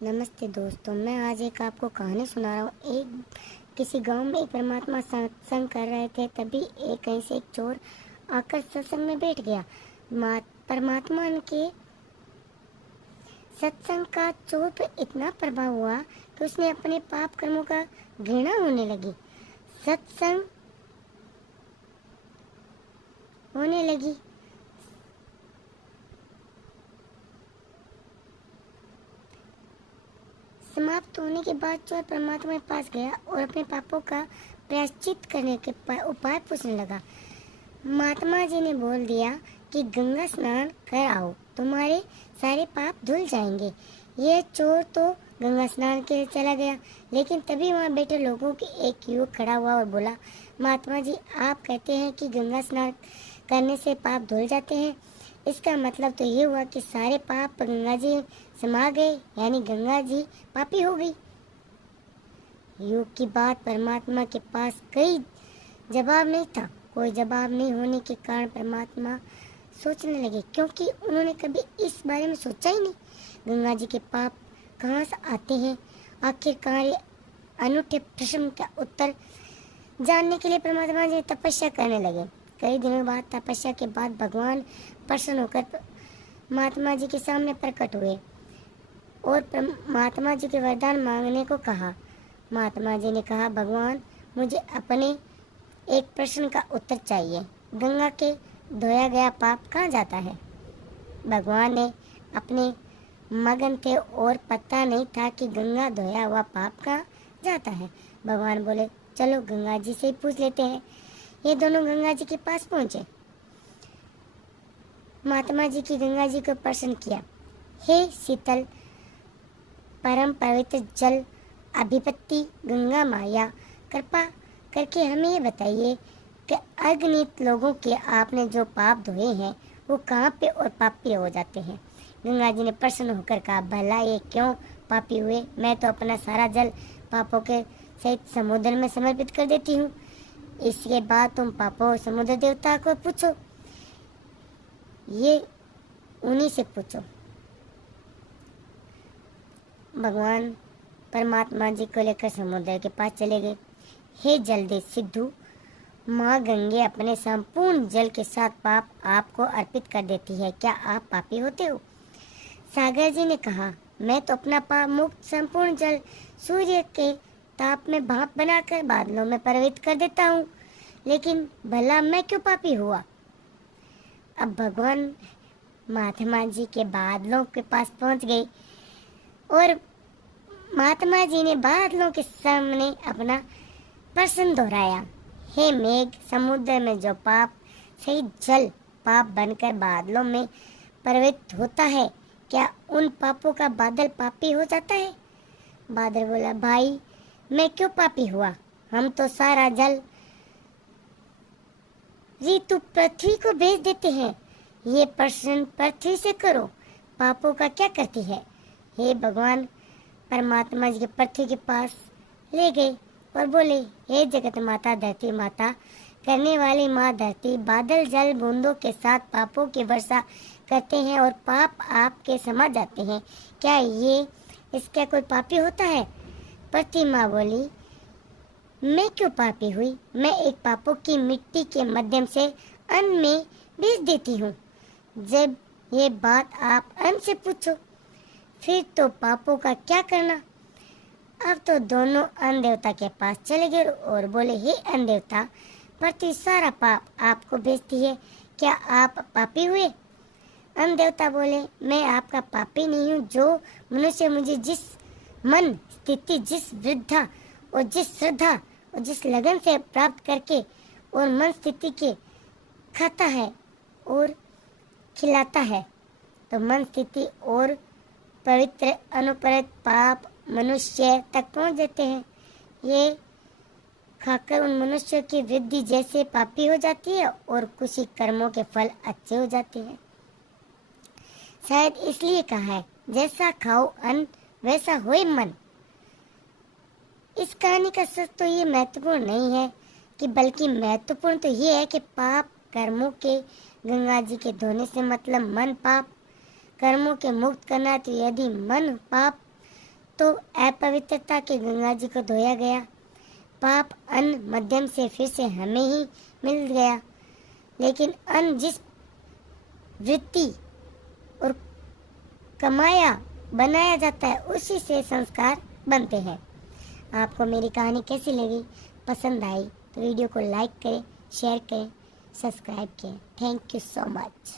नमस्ते दोस्तों, मैं आज एक आपको कहानी सुना रहा हूँ। किसी गांव में एक परमात्मा सत्संग कर रहे थे। तभी कहीं से एक चोर आकर सत्संग में बैठ गया। परमात्मा के सत्संग का चोर पर इतना प्रभाव हुआ कि उसने अपने पाप कर्मों का घृणा होने लगी। सत्संग होने लगी। समाप्त होने के बाद चोर परमात्मा के पास गया और अपने पापों का प्रायश्चित करने के उपाय पूछने लगा। महात्मा जी ने बोल दिया कि गंगा स्नान कर आओ, तुम्हारे सारे पाप धुल जाएंगे। यह चोर तो गंगा स्नान के लिए चला गया, लेकिन तभी वहाँ बैठे लोगों के एक युवक खड़ा हुआ और बोला, महात्मा जी, आप कहते हैं कि गंगा स्नान करने से पाप धुल जाते हैं। इसका मतलब तो ये हुआ कि सारे पाप गंगा जी समा गए, यानी गंगा जी पापी हो गई। युवक की बात परमात्मा के पास जवाब नहीं था। कोई जवाब नहीं होने के कारण परमात्मा सोचने लगे, क्योंकि उन्होंने कभी इस बारे में सोचा ही नहीं। गंगा जी के पाप कहाँ से आते हैं? आखिरकार ये अनूठे प्रश्न का उत्तर जानने के लिए परमात्मा जी तपस्या करने लगे। कई दिनों बाद तपस्या के बाद भगवान प्रसन्न होकर महात्मा जी के सामने प्रकट हुए और महात्मा जी के वरदान मांगने को कहा। महात्मा जी ने कहा, भगवान, मुझे अपने एक प्रश्न का उत्तर चाहिए। गंगा के धोया गया पाप कहाँ जाता है? भगवान ने अपने मगन थे और पता नहीं था कि गंगा धोया हुआ पाप कहाँ जाता है। भगवान बोले, चलो गंगा जी से ही पूछ लेते हैं। ये दोनों गंगा जी के पास पहुंचे। महात्मा जी की गंगा जी को प्रश्न किया, हे शीतल परम पवित्र जल अधिपति गंगा माया, कृपा करके हमें ये बताइए कि अगणित लोगों के आपने जो पाप धोए हैं वो कहाँ पे और पापी हो जाते हैं। गंगा जी ने प्रसन्न होकर कहा, भला ये क्यों पापी हुए? मैं तो अपना सारा जल पापों के सहित समुद्र में समर्पित कर देती हूँ। इसके बाद तुम पापों समुद्र देवता को पूछो, ये उन्हीं से पूछो। भगवान परमात्मा जी को लेकर समुद्र के पास चले गए। हे जलदे सिद्धू, माँ गंगे अपने संपूर्ण जल के साथ पाप आपको अर्पित कर देती है, क्या आप पापी होते हो? सागर जी ने कहा, मैं तो अपना पाप मुक्त संपूर्ण जल सूर्य के ताप में भाप बनाकर बादलों में प्रवाहित कर देता हूँ, लेकिन भला मैं क्यों पापी हुआ? अब भगवान महात्मा जी के बादलों के पास पहुँच गए और महात्मा जी ने बादलों के सामने अपना प्रश्न दोहराया, हे मेघ, समुद्र में जो पाप सही जल पाप बनकर बादलों में प्रवाहित होता है, क्या उन पापों का बादल पापी हो जाता है? बादल बोला, भाई, मैं क्यों पापी हुआ? हम तो सारा जल ऋतु पृथ्वी को भेज देते हैं। ये प्रश्न पृथ्वी से करो, पापों का क्या करती है? हे भगवान परमात्मा जी के पृथ्वी के पास ले गए और बोले, हे जगत माता, धरती माता, करने वाली माँ धरती, बादल जल बूंदों के साथ पापों की वर्षा करते हैं और पाप आपके समा जाते हैं, क्या ये इसका कोई पापी होता है? पृथ्वी माँ बोली, मैं क्यों पापी हुई? मैं एक पापों की मिट्टी के माध्यम से अन्न में भेज देती हूँ। जब ये बात आप अन्न से पूछो, फिर तो पापों का क्या करना? अब तो दोनों अन्न देवता के पास चले गए और बोले, हे अन्न देवता, पृथ्वी सारा पाप आपको भेजती है, क्या आप पापी हुए? अन्न देवता बोले, मैं आपका पापी नहीं हूँ। जो मनुष्य मुझे जिस मन स्थिति, जिस वृद्धा और जिस श्रद्धा और जिस लगन से प्राप्त करके और मन स्थिति के खाता है और खिलाता है, तो मन स्थिति और पवित्र अनुपरत पाप मनुष्य तक पहुंच जाते हैं। ये खाकर उन मनुष्यों की वृद्धि जैसे पापी हो जाती है और कुछ ही कर्मों के फल अच्छे हो जाते हैं। शायद इसलिए कहा है, जैसा खाओ अन्न वैसा होए मन। इस कहानी का सच तो ये महत्वपूर्ण नहीं है कि, बल्कि महत्वपूर्ण तो ये है कि पाप कर्मों के गंगा जी के धोने से मतलब मन पाप कर्मों के मुक्त करना। तो यदि मन पाप तो अपवित्रता के गंगा जी को धोया गया, पाप अन्न माध्यम से फिर से हमें ही मिल गया। लेकिन अन्न जिस वृत्ति और कमाया बनाया जाता है उसी से संस्कार बनते हैं। आपको मेरी कहानी कैसी लगी? पसंद आई तो वीडियो को लाइक करें, शेयर करें, सब्सक्राइब करें। Thank you so much.